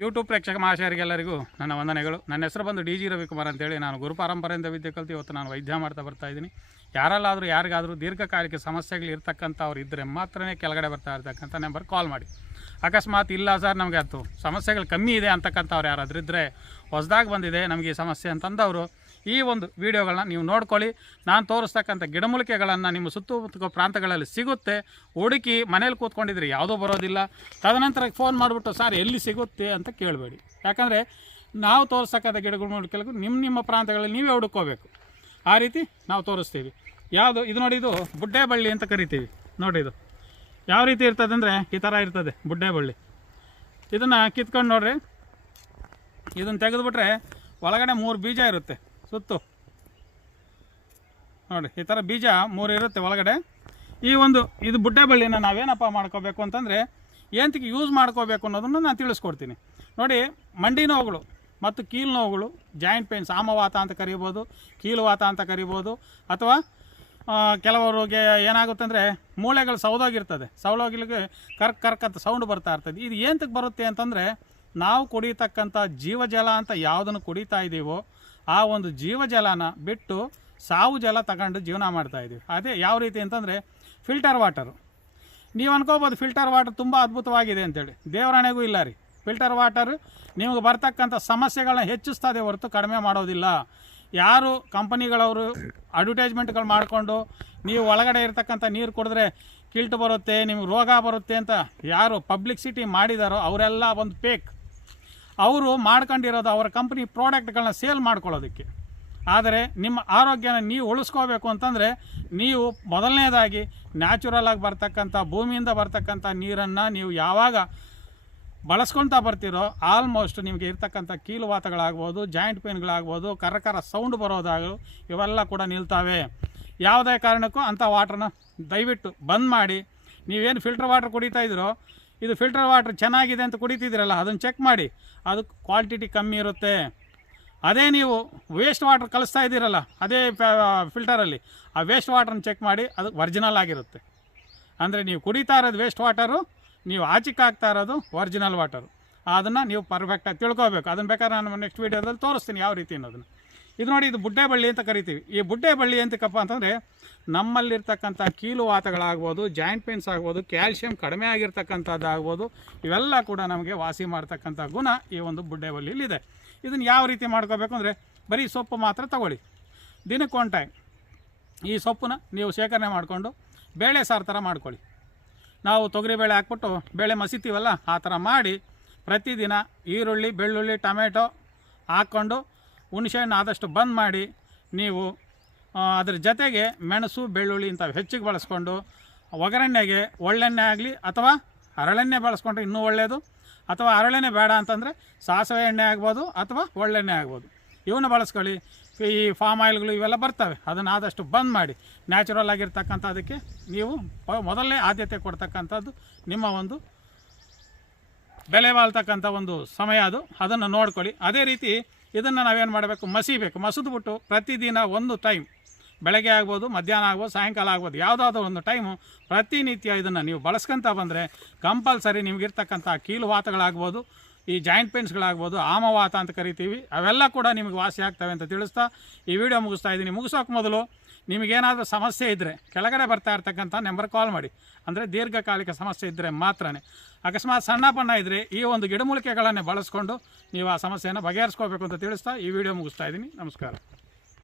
YouTube ಪ್ರೇಕ್ಷಕ ಮಹಾಶಯರಿಗೆಲ್ಲರಿಗೂ ನನ್ನ ವಂದನೆಗಳು. ನನ್ನ ಹೆಸರು ಬಂದು ಡಿ ಜಿ ರವಿಕುಮಾರ್ ಅಂತೇಳಿ. ನಾನು ಗುರು ಪರಂಪರೆಯಿಂದ ವಿದ್ಯೆ ಕಲಿತು ಇವತ್ತು ನಾನು ವೈದ್ಯ ಮಾಡ್ತಾ ಬರ್ತಾಯಿದ್ದೀನಿ. ಯಾರಲ್ಲಾದರೂ ಯಾರಿಗಾದರೂ ದೀರ್ಘಕಾಲಿಕ ಸಮಸ್ಯೆಗಳು ಇರ್ತಕ್ಕಂಥವ್ರು ಇದ್ದರೆ ಮಾತ್ರನೇ ಕೆಳಗಡೆ ಬರ್ತಾ ಇರ್ತಕ್ಕಂಥ ನಂಬರ್ ಕಾಲ್ ಮಾಡಿ. ಅಕಸ್ಮಾತ್ ಇಲ್ಲ ಸರ್ ನಮಗೆ ಅದು ಸಮಸ್ಯೆಗಳು ಕಮ್ಮಿ ಇದೆ ಅಂತಕ್ಕಂಥವ್ರು ಯಾರಾದರೂ ಇದ್ದರೆ, ಹೊಸದಾಗಿ ಬಂದಿದೆ ನಮಗೆ ಈ ಸಮಸ್ಯೆ ಅಂತಂದವರು ಈ ಒಂದು ವಿಡಿಯೋಗಳನ್ನ ನೀವು ನೋಡ್ಕೊಳ್ಳಿ. ನಾನು ತೋರಿಸ್ತಕ್ಕಂಥ ಗಿಡಮೂಲಿಕೆಗಳನ್ನು ನಿಮ್ಮ ಸುತ್ತಮುತ್ತ ಪ್ರಾಂತಗಳಲ್ಲಿ ಸಿಗುತ್ತೆ. ಹುಡುಕಿ ಮನೇಲಿ ಕೂತ್ಕೊಂಡಿದ್ರೆ ಯಾವುದೂ ಬರೋದಿಲ್ಲ. ತದನಂತರ ಫೋನ್ ಮಾಡಿಬಿಟ್ಟು ಸರ್ ಎಲ್ಲಿ ಸಿಗುತ್ತೆ ಅಂತ ಕೇಳಬೇಡಿ. ಯಾಕಂದರೆ ನಾವು ತೋರಿಸ್ತಕ್ಕಂಥ ಗಿಡಮೂಲಿಕೆಗಳು ನಿಮ್ಮ ಪ್ರಾಂತಗಳಲ್ಲಿ ನೀವೇ ಹುಡುಕೋಬೇಕು. ಆ ರೀತಿ ನಾವು ತೋರಿಸ್ತೀವಿ. ಯಾವುದು ಇದು ನೋಡಿ, ಇದು ಬುಡ್ಡೆ ಬಳ್ಳಿ ಅಂತ ಕರಿತೀವಿ. ನೋಡಿ ಇದು ಯಾವ ರೀತಿ ಇರ್ತದೆ ಅಂದರೆ ಈ ಥರ ಇರ್ತದೆ ಬುಡ್ಡೆ ಬಳ್ಳಿ. ಇದನ್ನು ಕಿತ್ಕೊಂಡು ನೋಡ್ರಿ, ಇದನ್ನು ತೆಗೆದುಬಿಟ್ರೆ ಒಳಗಡೆ 3 ಬೀಜ ಇರುತ್ತೆ ಸುತ್ತು. ನೋಡಿ ಈ ಥರ ಬೀಜ 3 ಇರುತ್ತೆ ಒಳಗಡೆ. ಇದು ಬುಡ್ಡೆ ಬಳ್ಳಿನ ನಾವೇನಪ್ಪ ಮಾಡ್ಕೋಬೇಕು ಅಂತಂದರೆ ಏನಕ್ಕೆ ಯೂಸ್ ಮಾಡ್ಕೋಬೇಕು ಅನ್ನೋದನ್ನು ನಾನು ತಿಳಿಸ್ಕೊಡ್ತೀನಿ. ನೋಡಿ, ಮಂಡಿ ನೋವುಗಳು ಮತ್ತು ಕೀಲು ನೋವುಗಳು, ಜಾಯಿಂಟ್ ಪೇನ್ಸ್, ಆಮವಾತ ಅಂತ ಕರಿಬೋದು, ಕೀಲುವಾತ ಅಂತ ಕರಿಬೋದು, ಅಥವಾ ಕೆಲವರಿಗೆ ಏನಾಗುತ್ತೆ ಅಂದರೆ ಮೂಳೆಗಳು ಸೌದೋಗಿರ್ತದೆ, ಸೌಲೋಗಿಲಿಗೆ ಕರ್ಕ್ ಅಂತ ಸೌಂಡ್ ಬರ್ತಾ ಇರ್ತದೆ. ಇದು ಏನಕ್ಕೆ ಬರುತ್ತೆ ಅಂತಂದರೆ ನಾವು ಕುಡಿತಕ್ಕಂಥ ಜೀವಜಲ ಅಂತ ಯಾವುದನ್ನು ಕುಡಿತಾ ಇದ್ದೀವೋ ಆ ಒಂದು ಜೀವಜಲನ ಬಿಟ್ಟು ಸಾವು ಜಲ ತಗೊಂಡು ಜೀವನ ಮಾಡ್ತಾಯಿದ್ದೀವಿ. ಅದೇ ಯಾವ ರೀತಿ ಅಂತಂದರೆ ಫಿಲ್ಟರ್ ವಾಟರು. ನೀವು ಅನ್ಕೋಬೋದು ಫಿಲ್ಟರ್ ವಾಟರ್ ತುಂಬ ಅದ್ಭುತವಾಗಿದೆ ಅಂತೇಳಿ. ದೇವರಾಣೆಗೂ ಇಲ್ಲ ರೀ. ಫಿಲ್ಟರ್ ವಾಟರ್ ನಿಮಗೆ ಬರ್ತಕ್ಕಂಥ ಸಮಸ್ಯೆಗಳನ್ನ ಹೆಚ್ಚಿಸ್ತದೆ ಹೊರತು ಕಡಿಮೆ ಮಾಡೋದಿಲ್ಲ. ಯಾರು ಕಂಪನಿಗಳವರು ಅಡ್ವರ್ಟೈಸ್ಮೆಂಟ್ಗಳು ಮಾಡಿಕೊಂಡು ನೀವು ಒಳಗಡೆ ಇರ್ತಕ್ಕಂಥ ನೀರು ಕುಡಿದ್ರೆ ಕಿಲ್ಟ್ ಬರುತ್ತೆ, ನಿಮ್ಗೆ ರೋಗ ಬರುತ್ತೆ ಅಂತ ಯಾರು ಪಬ್ಲಿಸಿಟಿ ಮಾಡಿದಾರೋ ಅವರೆಲ್ಲ ಒಂದು ಫೇಕ್. ಅವರು ಮಾಡ್ಕೊಂಡಿರೋದು ಅವರ ಕಂಪ್ನಿ ಪ್ರಾಡಕ್ಟ್ಗಳನ್ನ ಸೇಲ್ ಮಾಡ್ಕೊಳ್ಳೋದಕ್ಕೆ. ಆದರೆ ನಿಮ್ಮ ಆರೋಗ್ಯನ ನೀವು ಉಳಿಸ್ಕೋಬೇಕು ಅಂತಂದರೆ ನೀವು ಮೊದಲನೇದಾಗಿ ನ್ಯಾಚುರಲ್ ಆಗಿ ಬರ್ತಕ್ಕಂಥ ಭೂಮಿಯಿಂದ ಬರ್ತಕ್ಕಂಥ ನೀರನ್ನು ನೀವು ಯಾವಾಗ ಬಳಸ್ಕೊಳ್ತಾ ಬರ್ತಿರೋ ಆಲ್ಮೋಸ್ಟ್ ನಿಮಗೆ ಇರ್ತಕ್ಕಂಥ ಕೀಲುವಾತಗಳಾಗ್ಬೋದು, ಜಾಯಿಂಟ್ ಪೇನ್ಗಳಾಗ್ಬೋದು, ಕರ್ರ ಸೌಂಡ್ ಬರೋದಾಗಲು ಇವೆಲ್ಲ ಕೂಡ ನಿಲ್ತಾವೆ. ಯಾವುದೇ ಕಾರಣಕ್ಕೂ ಅಂಥ ವಾಟ್ರನ್ನ ದಯವಿಟ್ಟು ಬಂದ್ ಮಾಡಿ. ನೀವೇನು ಫಿಲ್ಟರ್ ವಾಟ್ರ್ ಕುಡಿತಾ ಇದ್ದೀರೋ, ಇದು ಫಿಲ್ಟರ್ ವಾಟ್ರ್ ಚೆನ್ನಾಗಿದೆ ಅಂತ ಕುಡಿತಿದ್ದೀರಲ್ಲ, ಅದನ್ನು ಚೆಕ್ ಮಾಡಿ. ಅದು ಕ್ವಾಲಿಟಿ ಕಮ್ಮಿ ಇರುತ್ತೆ. ಅದೇ ನೀವು ವೇಸ್ಟ್ ವಾಟ್ರ್ ಕಲಿಸ್ತಾ ಇದ್ದೀರಲ್ಲ ಅದೇ ಫಿಲ್ಟರಲ್ಲಿ, ಆ ವೇಸ್ಟ್ ವಾಟ್ರನ್ನ ಚೆಕ್ ಮಾಡಿ, ಅದು ಒರಿಜಿನಲ್ ಆಗಿರುತ್ತೆ. ಅಂದರೆ ನೀವು ಕುಡಿತಾ ಇರೋದು ವೇಸ್ಟ್ ವಾಟರು, ನೀವು ಆಚಿಕೆ ಹಾಕ್ತಾ ಇರೋದು ಒರಿಜಿನಲ್ ವಾಟರು. ಅದನ್ನು ನೀವು ಪರ್ಫೆಕ್ಟಾಗಿ ತಿಳ್ಕೊಬೇಕು. ಅದನ್ನು ಬೇಕಾದ್ರೆ ನಾನು ನೆಕ್ಸ್ಟ್ ವೀಡಿಯೋದಲ್ಲಿ ತೋರಿಸ್ತೀನಿ ಯಾವ ರೀತಿ ಅನ್ನೋದನ್ನು. ಇದು ನೋಡಿ, ಇದು ಬುಡ್ಡೆ ಬಳ್ಳಿ ಅಂತ ಕರಿತೀವಿ. ಈ ಬುಡ್ಡೆ ಬಳ್ಳಿ ಎಂತಕ್ಕಪ್ಪ ಅಂತಂದರೆ ನಮ್ಮಲ್ಲಿರ್ತಕ್ಕಂಥ ಕೀಲುವಾತಗಳಾಗ್ಬೋದು, ಜಾಯಿಂಟ್ ಪೇನ್ಸ್ ಆಗ್ಬೋದು, ಕ್ಯಾಲ್ಶಿಯಂ ಕಡಿಮೆ ಆಗಿರ್ತಕ್ಕಂಥದ್ದಾಗ್ಬೋದು, ಇವೆಲ್ಲ ಕೂಡ ನಮಗೆ ವಾಸಿ ಮಾಡ್ತಕ್ಕಂಥ ಗುಣ ಈ ಒಂದು ಬುಡ್ಡೆ ಬಳ್ಳಿಯಲ್ಲಿದೆ. ಇದನ್ನು ಯಾವ ರೀತಿ ಮಾಡ್ಕೋಬೇಕು ಅಂದರೆ ಬರೀ ಸೊಪ್ಪು ಮಾತ್ರ ತಗೊಳ್ಳಿ. ದಿನಕ್ಕೆ 1 ಟೈಮ್ ಈ ಸೊಪ್ಪನ್ನ ನೀವು ಶೇಖರಣೆ ಮಾಡಿಕೊಂಡು ಬೇಳೆ ಸಾರು ಥರ ಮಾಡ್ಕೊಳ್ಳಿ. ನಾವು ತೊಗರಿಬೇಳೆ ಹಾಕ್ಬಿಟ್ಟು ಬೇಳೆ ಮಸಿತೀವಲ್ಲ ಆ ಥರ ಮಾಡಿ ಪ್ರತಿದಿನ ಈರುಳ್ಳಿ, ಬೆಳ್ಳುಳ್ಳಿ, ಟೊಮೆಟೊ ಹಾಕ್ಕೊಂಡು ಹುಣಸೆಹಣ್ಣು ಆದಷ್ಟು ಬಂದ್ ಮಾಡಿ ನೀವು ಅದ್ರ ಜೊತೆಗೆ ಮೆಣಸು, ಬೆಳ್ಳುಳ್ಳಿ ಇಂಥವು ಹೆಚ್ಚಿಗೆ ಬಳಸ್ಕೊಂಡು ಒಗ್ಗರಣೆಗೆ ಒಳ್ಳೆಣ್ಣೆ ಆಗಲಿ ಅಥವಾ ಹರಳೆಣ್ಣೆ ಬಳಸ್ಕೊಂಡ್ರೆ ಇನ್ನೂ ಒಳ್ಳೆಯದು. ಅಥವಾ ಹರಳೆಣ್ಣೆ ಬೇಡ ಅಂತಂದರೆ ಸಾಸಿವೆ ಎಣ್ಣೆ ಆಗ್ಬೋದು ಅಥವಾ ಒಳ್ಳೆಣ್ಣೆ ಆಗ್ಬೋದು. ಇವನ್ನ ಬಳಸ್ಕೊಳ್ಳಿ. ಈ ಫಾರ್ಮ್ ಆಯಿಲ್ಗಳು ಇವೆಲ್ಲ ಬರ್ತವೆ, ಅದನ್ನು ಆದಷ್ಟು ಬಂದ್ ಮಾಡಿ. ನ್ಯಾಚುರಲ್ ಆಗಿರ್ತಕ್ಕಂಥದಕ್ಕೆ ನೀವು ಮೊದಲನೇ ಆದ್ಯತೆ ಕೊಡ್ತಕ್ಕಂಥದ್ದು ನಿಮ್ಮ ಒಂದು ಬೆಲೆ ಬಾಳ್ತಕ್ಕಂಥ ಒಂದು ಸಮಯ ಅದು. ಅದನ್ನು ನೋಡ್ಕೊಳ್ಳಿ. ಅದೇ ರೀತಿ ಇದನ್ನು ನಾವೇನು ಮಾಡಬೇಕು, ಮಸಿಬೇಕು. ಮಸಿದ್ಬಿಟ್ಟು ಪ್ರತಿದಿನ ಒಂದು ಟೈಮ್, ಬೆಳಗ್ಗೆ ಆಗ್ಬೋದು, ಮಧ್ಯಾಹ್ನ ಆಗ್ಬೋದು, ಸಾಯಂಕಾಲ ಆಗ್ಬೋದು, ಯಾವುದಾದ್ರೂ ಒಂದು ಟೈಮು ಪ್ರತಿನಿತ್ಯ ಇದನ್ನು ನೀವು ಬಳಸ್ಕೊತ ಬಂದರೆ ಕಂಪಲ್ಸರಿ ನಿಮಗಿರ್ತಕ್ಕಂಥ ಕೀಲುವಾತಗಳಾಗ್ಬೋದು, ಈ ಜಾಯಿಂಟ್ ಪೇನ್ಸ್ಗಳಾಗ್ಬೋದು, ಆಮವಾತ ಅಂತ ಕರಿತೀವಿ, ಅವೆಲ್ಲ ಕೂಡ ನಿಮಗೆ ವಾಸಿ ಆಗ್ತವೆ ಅಂತ ತಿಳಿಸ್ತಾ ಈ ವಿಡಿಯೋ ಮುಗಿಸ್ತಾ ಇದ್ದೀನಿ. ಮುಗಿಸೋಕೆ ಮೊದಲು ನಿಮಗೇನಾದರೂ ಸಮಸ್ಯೆ ಇದ್ದರೆ ಕೆಳಗಡೆ ಬರ್ತಾ ಇರ್ತಕ್ಕಂಥ ನಂಬರ್ ಕಾಲ್ ಮಾಡಿ. ಅಂದರೆ ದೀರ್ಘಕಾಲಿಕ ಸಮಸ್ಯೆ ಇದ್ದರೆ ಮಾತ್ರನೇ. ಅಕಸ್ಮಾತ್ ಸಣ್ಣ ಪಣ್ಣ ಇದ್ದರೆ ಈ ಒಂದು ಗಿಡಮೂಲಿಕೆಗಳನ್ನೇ ಬಳಸ್ಕೊಂಡು ನೀವು ಆ ಸಮಸ್ಯೆಯನ್ನು ಬಗೆಹರಿಸ್ಕೋಬೇಕು ಅಂತ ತಿಳಿಸ್ತಾ ಈ ವಿಡಿಯೋ ಮುಗಿಸ್ತಾ ಇದ್ದೀನಿ. ನಮಸ್ಕಾರ.